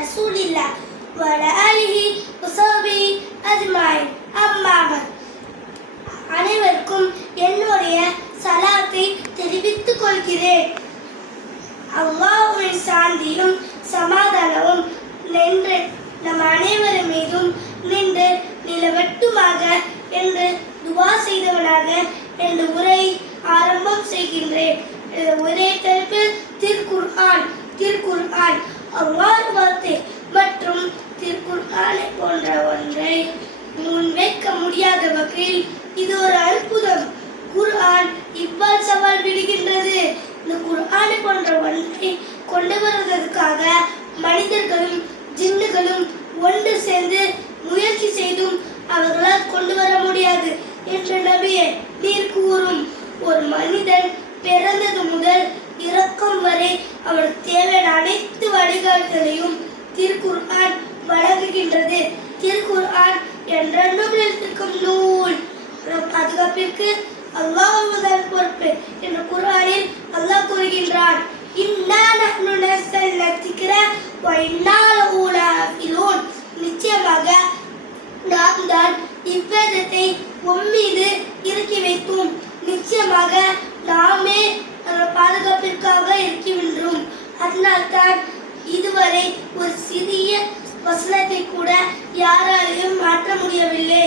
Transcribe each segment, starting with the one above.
رسول الله وعلى آله وصحبه أجمعين أما بعد அனைவருக்கும் என்னுடைய சலாத்தை தெரிவித்துக் கொள்கிறேன். அல்லாஹ்வின் சாந்தியும் சமாதானமும் நின்று நம் அனைவர் மீதும் நின்று நிலவட்டுமாக என்று துவா செய்தவனாக என்ற உரை ஆரம்பம் செய்கின்றேன். உரை தலைப்பு திருக்குர்ஆன். திருக்குர்ஆன் அல்லாஹ் வார்த்தை மற்றும் திருக்குர்ஆனை போன்ற ஒன்றை முன்வைக்க முடியாத வகையில் இது ஒரு அற்புதம். குர்ஆன் இவ்வாறு சவால் விடுகின்றது. இந்த குர்ஆனை போன்ற ஒன்றை கொண்டு வருவதற்காக மனிதர்களும் ஜின்னுகளும் ஒன்று சேர்ந்து முயற்சி செய்தும் அவர்களால் கொண்டு வர முடியாது என்று நபியே நீர் கூறும். ஒரு மனிதன் பிறந்தது முதல் இறக்கும் வரை அவர் தேவையான அனைத்து வழிகாட்டுதலையும் திருக்குர்ஆன் வழங்குகின்றது. திருக்குர்ஆன் என்ற நூலிற்கும் நூல் பாதுகாப்பிற்கு அல்லாஹ்வுதான் பொறுப்பு என்ற குர்ஆனில் அல்லாஹ் கூறுகின்றான், இன்னா நஹ்னு நஸல்னா ذிக்ர வ இன்னா லஹு லஹாஃபிலூன். நிச்சயமாக நாம் தான் இவ்வேதத்தை உம்மீது இறக்கி வைத்தோம். நிச்சயமாக நாமே பாதுகாப்பிற்காக இருக்கின்றோம். அதனால்தான் இதுவரை ஒரு சிறிய வசனத்தை கூட யாராலையும் மாற்ற முடியவில்லை.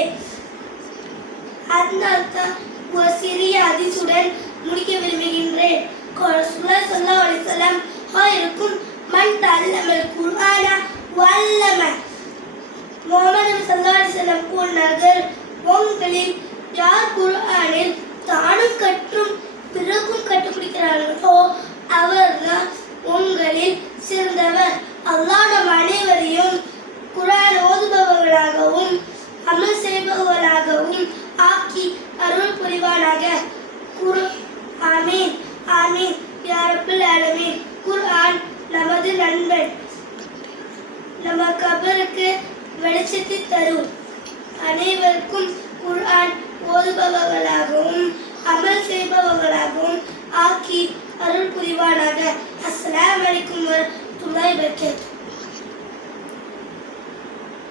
அதனால்தான் ஒரு சிறிய ஹதீஸுடன் முடிக்க விரும்புகின்றேன். ரசூலுல்லாஹி ஸல்லல்லாஹு அலைஹி வஸல்லம் ஹைருக்கும் மன் தஅல்லமல் குர்ஆன வஅல்லம. முஹம்மது ஸல்லல்லாஹு அலைஹி வஸல்லம் கூறினார்கள், உங்களில் யார் குர்ஆனில் தானும் கற்றும் பிறகும் கற்றுக் கொடுக்கிறார்களோ அவர்தான் உங்களில் சிறந்தவர். அல்லாஹ் நம் அனைவரையும் குர்ஆன் ஓதுபவர்களாகவும் அமல் செய்பவர்களாகவும் ஆக்கி அருள் புரிவானாக. ஆமீன் ஆமீன் யா ரப்பல் ஆலமீன். குர்ஆன் நமது நண்பன், நம்ம கபருக்கு வெளிச்சத்தை தரும். அனைவருக்கும் குர்ஆன் ஓதுபவர்களாகவும் அமல் செய்பவர்களாகவும் ஆக்கி அருள் புரிவானாக. அஸ்ஸலாமு அலைக்கும் வரஹ்மத்துல்லாஹி வபரகாத்துஹு.